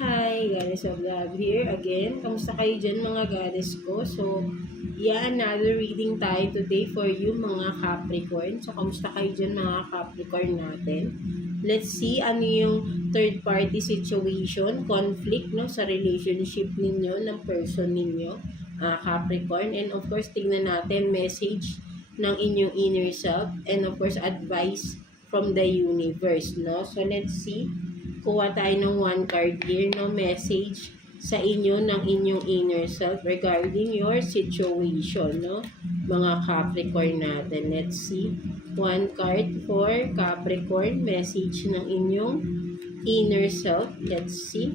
Hi, Goddess of Love here again. Kamusta kayo dyan mga Goddess ko? So, another reading tayo today for you mga Capricorn. So, kamusta kayo dyan mga Capricorn natin? Let's see ano yung third party situation, conflict no, sa relationship ninyo, ng person ninyo, Capricorn. And of course, tingnan natin message ng inyong inner self and of course, advice from the universe. No? So, let's see. Kuha tayo ng one card here, no, message sa inyo ng inyong inner self regarding your situation, no, mga Capricorn natin. Let's see. One card for Capricorn, message ng inyong inner self. Let's see.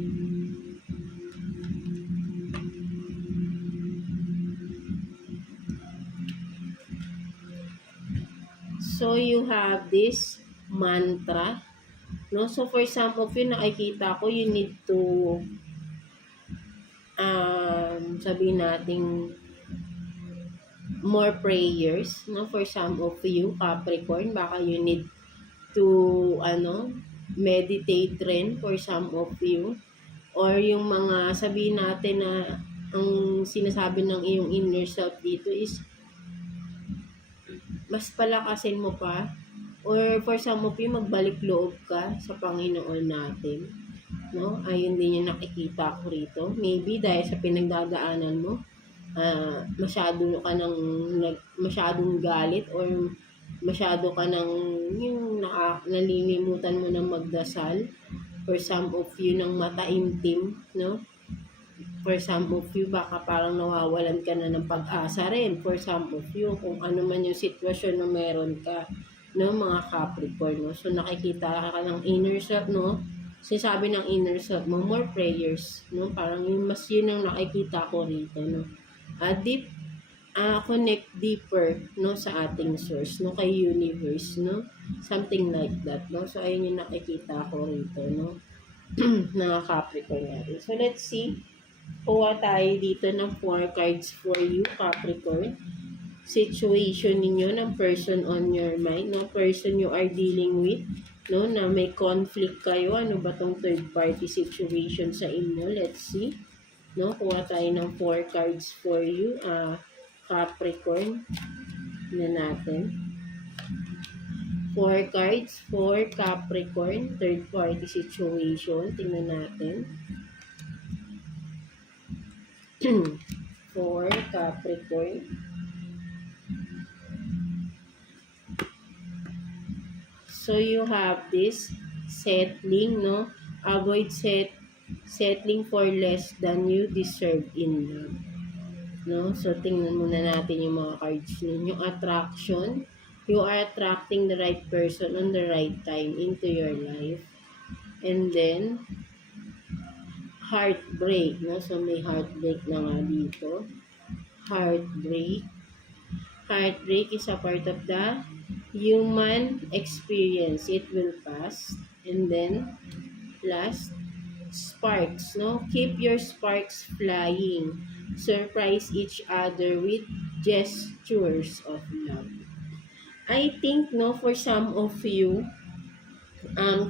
So, you have this mantra. No? So, for some of you, nakikita ko, you need to, sabihin natin, more prayers. No? For some of you, Capricorn, baka you need to, meditate rin for some of you. Or yung mga, sabihin natin na, ang sinasabi ng iyong inner self dito is, mas palakasin mo pa. Or for some of you, magbalik loob ka sa Panginoon natin. No? Ayun din yung nakikita ko rito. Maybe dahil sa pinagdadaanan mo, masyadong galit or masyado ka ng yung nalilimutan mo ng magdasal. For some of you, ng mataimtim, no? For some of you, baka parang nawawalan ka na ng pag-asa rin. For some of you, kung ano man yung sitwasyon na meron ka, no, mga Capricorn, no? So, nakikita ka ng inner self, no? Sinasabi ng inner self mo, more prayers, no? Parang yung mas yun ang nakikita ko rito, no? Connect deeper, no, sa ating source, no, kay universe, no? Something like that, no? So, ayun yung nakikita ko rito, no? Mga Capricorn natin. So, let's see. Kuha tayo dito ng 4 cards for you, Capricorn. Situation ninyo ng person on your mind, no, person you are dealing with, no, na may conflict kayo. Ano ba tong third party situation sa inyo? Let's see. No, kuha tayo ng 4 cards for you, Capricorn. Na natin. 4 cards for Capricorn, third party situation. Tingnan natin. 4 Capricorn. So, you have this settling, no? Avoid settling for less than you deserve in love. No? So, tingnan muna natin yung mga cards ninyo. Attraction. You are attracting the right person on the right time into your life. And then, heartbreak. No? So, may heartbreak na nga dito. Heartbreak. Heartbreak is a part of the human experience. It will pass. And then, last, sparks. No? Keep your sparks flying. Surprise each other with gestures of love. I think, no, for some of you,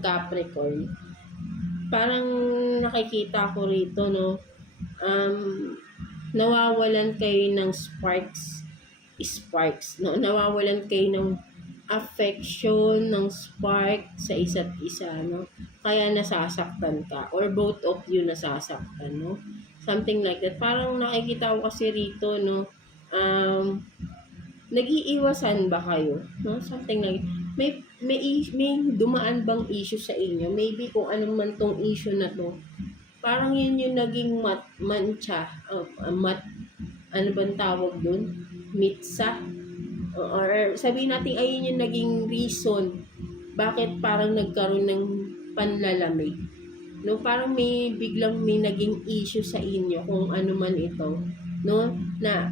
Capricorn, parang nakikita ko rito, no, nawawalan kayo ng sparks, no, nawawalan kayo ng affection, ng spark sa isa't isa, no, kaya nasasaktan ka, or both of you nasasaktan, no, something like that. Parang nakikita ko kasi rito, no, nag-iiwasan ba kayo, no, something like may dumaan bang issue sa inyo? Maybe kung ano man tong issue na to, parang yun yung naging ano bang tawag dun? Mitsa. Or sabihin natin, ayun yung naging reason bakit parang nagkaroon ng panlalamig. No, parang biglang may naging issue sa inyo kung ano man ito, no, na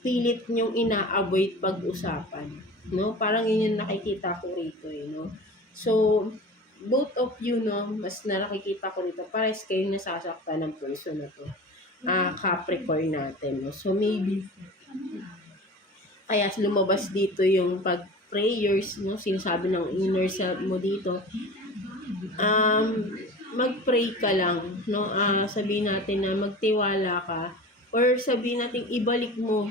pilit nyong ina-avoid pag-usapan. No, parang yun yung nakikita ko rito, no. So, both of you, no, mas nakikita ko rito, pares kayo nasasaktan ng person na to, Capricorn natin, no. So, maybe, kaya lumabas dito yung pag-prayers, no, sinasabi ng inner self mo dito, mag-pray ka lang, no? Sabihin natin na magtiwala ka or sabihin natin ibalik mo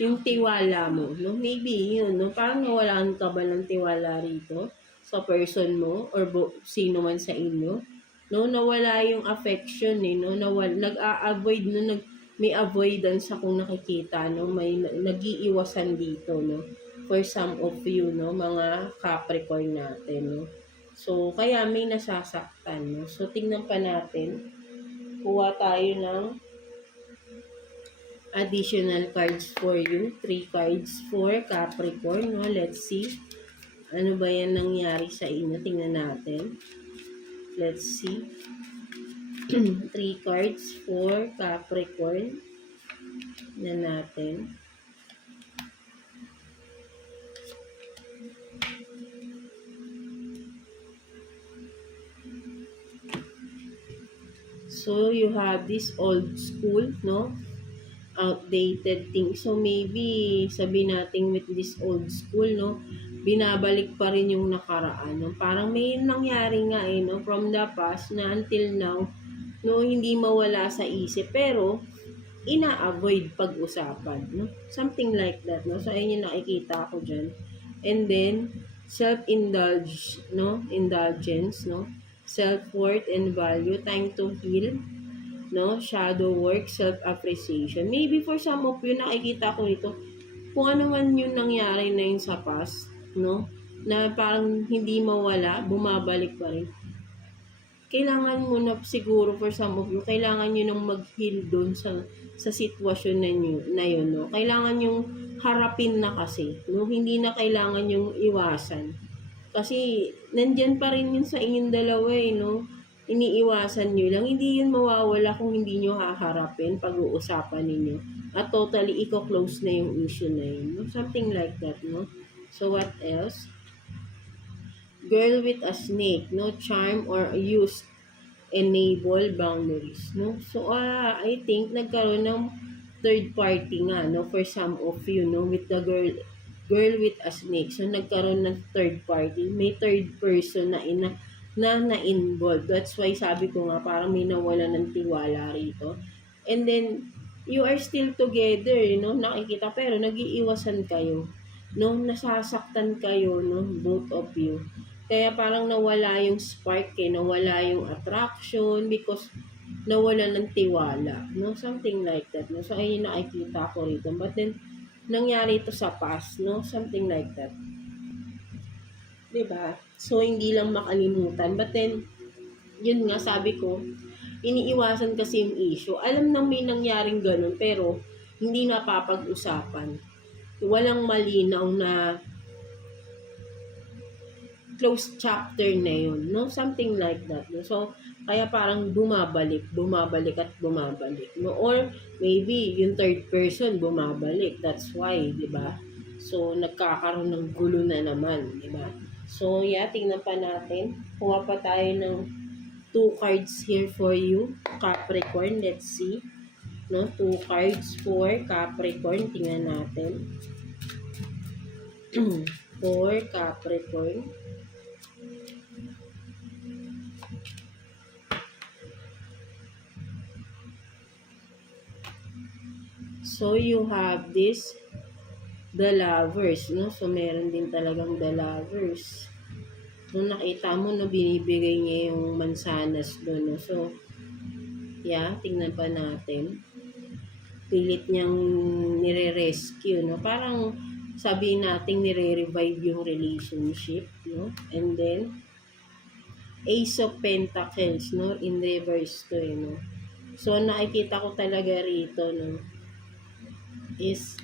yung tiwala mo, no? Maybe yun, no? Parang nawalan ka ba ng tiwala rito sa person mo or sino man sa inyo, no? Nawala yung affection, eh, no? Nag-a-avoid, no? May avoidance akong nakikita, no? May nag-iiwasan dito, no? For some of you, no? Mga Capricorn natin, no? So, kaya may nasasaktan, no? So, tingnan pa natin. Kuha tayo ng additional cards for you. 3 cards for Capricorn, no? Let's see. Ano ba yan nangyari sa inyo? Tingnan natin. Let's see. 3 cards for Capricorn. Tingnan natin. So, you have this old school, no? Outdated thing. So, maybe, sabi natin with this old school, no? Binabalik pa rin yung nakaraan, no? Parang may nangyari nga, eh, no? From the past na until now, no? Hindi mawala sa isip. Pero, ina-avoid pag-usapan, no? Something like that, no? So, ayun yung nakikita ko dyan. And then, self-indulge, no? Indulgence, no? Self-worth and value, time to heal, no? Shadow work, self-appreciation. Maybe for some of you, nakikita ko ito, kung ano man yung nangyari na yun sa past, no? Na parang hindi mawala, bumabalik pa rin. Kailangan mo na siguro for some of you, kailangan nyo nang mag-heal doon sa sitwasyon na yun, no? Kailangan yung harapin na kasi, no? Hindi na kailangan yung iwasan. Kasi, nandyan pa rin yun sa inyong dalawa, eh, no? Iniiwasan nyo lang. Hindi yun mawawala kung hindi nyo haharapin, pag-uusapan ninyo. At totally, i-close na yung issue na yun, no? Something like that, no? So, what else? Girl with a snake, no? Charm or use, enable boundaries, no? So, I think nagkaroon ng third party nga, no? For some of you, no? With the girl with a snake. So, nagkaroon ng third party. May third person na na-involved. That's why sabi ko nga, parang may nawala ng tiwala rito. And then, you are still together, no? Nakikita, pero nag-iiwasan kayo. No? Nasasaktan kayo, no? Both of you. Kaya parang nawala yung spark, eh. Nawala yung attraction because nawala ng tiwala. No? Something like that. No? So, ayun nakikita ko rito. But then, nangyari ito sa past, no? Something like that. Diba? So, hindi lang makalimutan. But then, yun nga, sabi ko, iniiwasan kasi yung issue. Alam na may nangyaring ganun, pero hindi napapag-usapan. Walang malinaw na closed chapter na yun, no? Something like that, no? So, kaya parang bumabalik at bumabalik, no? Or maybe yung third person bumabalik. That's why, di ba? So, nagkakaroon ng gulo na naman, di ba? So, yeah, tingnan pa natin. Kuha pa tayo ng 2 cards here for you, Capricorn. Let's see. No, 2 cards for Capricorn. Tingnan natin. For Capricorn. So, you have this, the lovers, no? So, meron din talagang the lovers. Nung nakita mo, no, binibigay niya yung mansanas doon, no? So, yeah, tingnan pa natin. Pilit niyang nire-rescue, no? Parang, sabihin natin, nire-revive yung relationship, no? And then, Ace of Pentacles, no? In reverse to, no? So, nakikita ko talaga rito, no? Is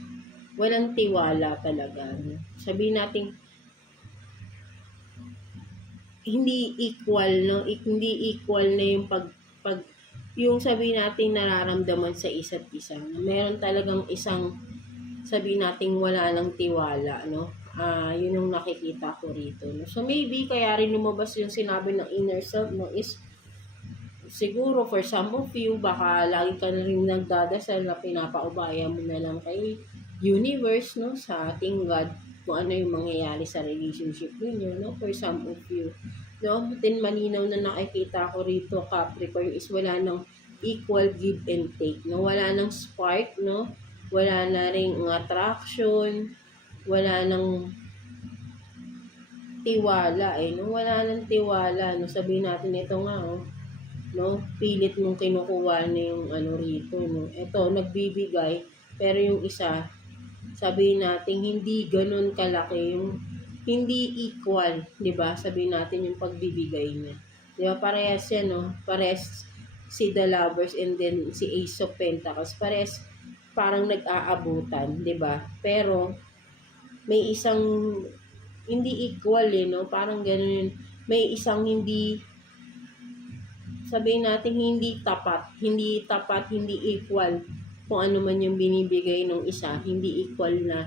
walang tiwala talaga. No? Sabihin natin hindi equal, no? Hindi equal na yung yung sabihin natin nararamdaman sa isa't isa. Meron talagang isang sabihin natin wala ng tiwala, no? Yun yung nakikita ko rito. No? So maybe kaya rin lumabas yung sinabi ng inner self, no, is siguro for some of you, baka lagi ka na rin nagdadasal na pinapaubaya mo na lang kay universe, no, sa ating God, kung ano yung mangyayari sa relationship ninyo, no? For some of you, no? Then malinaw na nakikita ko rito, Capricorn, is wala nang equal give and take, no? Wala nang spark, no? Wala na ring attraction, wala nang tiwala, no? Wala nang tiwala, no? Sabihin natin ito nga, oh, no? Pilit mong kinukuha na yung ano rito, no? Ito, nagbibigay, pero yung isa, sabihin natin hindi ganun kalaki, yung hindi equal, 'di ba? Sabihin natin yung pagbibigay niya. 'Di ba? Parehas yan, no? Parehas si The Lovers and then si Ace of Pentacles. Parehas parang nag-aabutan, 'di ba? Pero may isang hindi equal, no? Parang ganun yun. May isang hindi, sabihin natin hindi tapat, hindi equal kung ano man yung binibigay ng isa, hindi equal na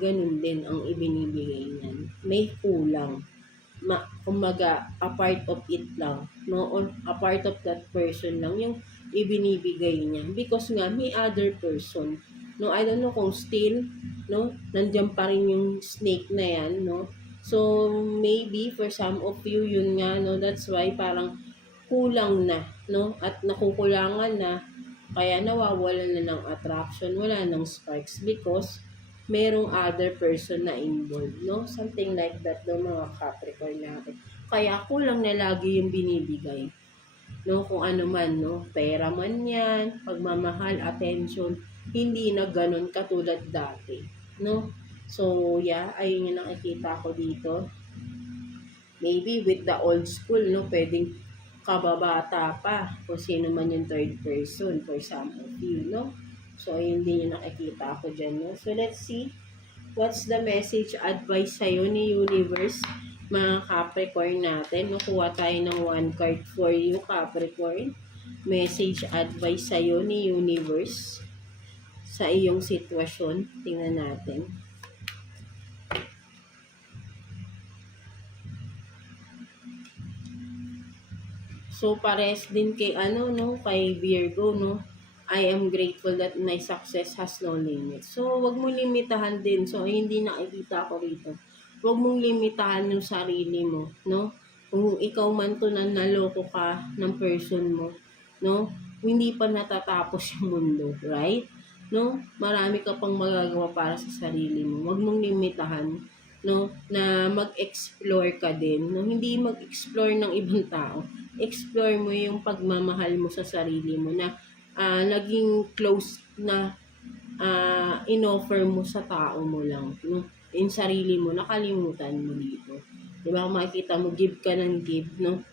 ganun din ang ibinibigay niyan. May kulang. Kumbaga, a part of it lang, no? Or a part of that person lang yung ibinibigay niya. Because nga, may other person. No, I don't know kung still, no? Nandiyan pa rin yung snake na yan, no? So, maybe for some of you, yun nga, no? That's why parang kulang na, no? At nakukulangan na, kaya nawawalan na ng attraction, wala ng sparks because merong other person na involved, no? Something like that, no, mga Capricorn natin. Kaya kulang na lagi yung binibigay, no? Kung ano man, no? Pera man yan, pagmamahal, attention, hindi na ganun katulad dati, no? So, yeah, ayun yung nakikita ko dito. Maybe with the old school, no? Pwedeng kababata pa kung sino man yung third person for some of you, no? So, ayun din yung nakikita ko dyan, no? So, let's see. What's the message advice sa'yo ni Universe, mga Capricorn natin? Nakuha tayo ng one card for you, Capricorn. Message advice sa'yo ni Universe sa iyong sitwasyon. Tingnan natin. So, pares din kay kay Virgo, no? I am grateful that my success has no limit. So, wag mo limitahan din. So, hindi nakikita ko rito. Wag mong limitahan yung sarili mo, no? Kung ikaw man to na naloko ka ng person mo, no? Hindi pa natatapos yung mundo, right? No? Marami ka pang magagawa para sa sarili mo. Wag mong limitahan, no? Na mag-explore ka din, no? Hindi mag-explore ng ibang tao. Explore mo yung pagmamahal mo sa sarili mo na naging close na in-offer mo sa tao mo lang, no? Yung sarili mo, nakalimutan mo dito. Diba? Makikita mo, give ka ng give, no?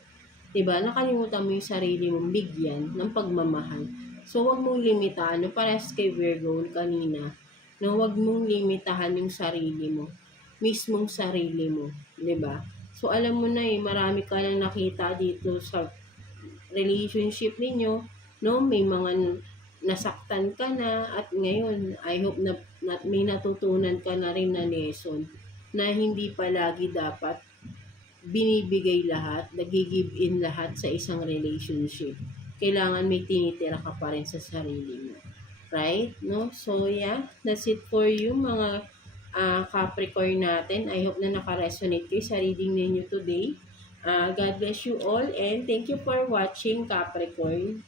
Diba? Nakalimutan mo yung sarili mong bigyan ng pagmamahal. So, wag mong limitahan. No? Parehas kay Virgo kanina, no? Wag mong limitahan yung sarili mo. Mismong sarili mo. Diba? So, alam mo na marami ka lang nakita dito sa relationship ninyo, no? May mga nasaktan ka na at ngayon, I hope na may natutunan ka na rin na lesson na hindi palagi dapat binibigay lahat, nag-give in lahat sa isang relationship. Kailangan may tinitira ka pa rin sa sarili mo. Right? No? So, yeah, that's it for you, mga Capricorn natin. I hope na naka-resonate kayo sa reading ninyo today. God bless you all and thank you for watching, Capricorn.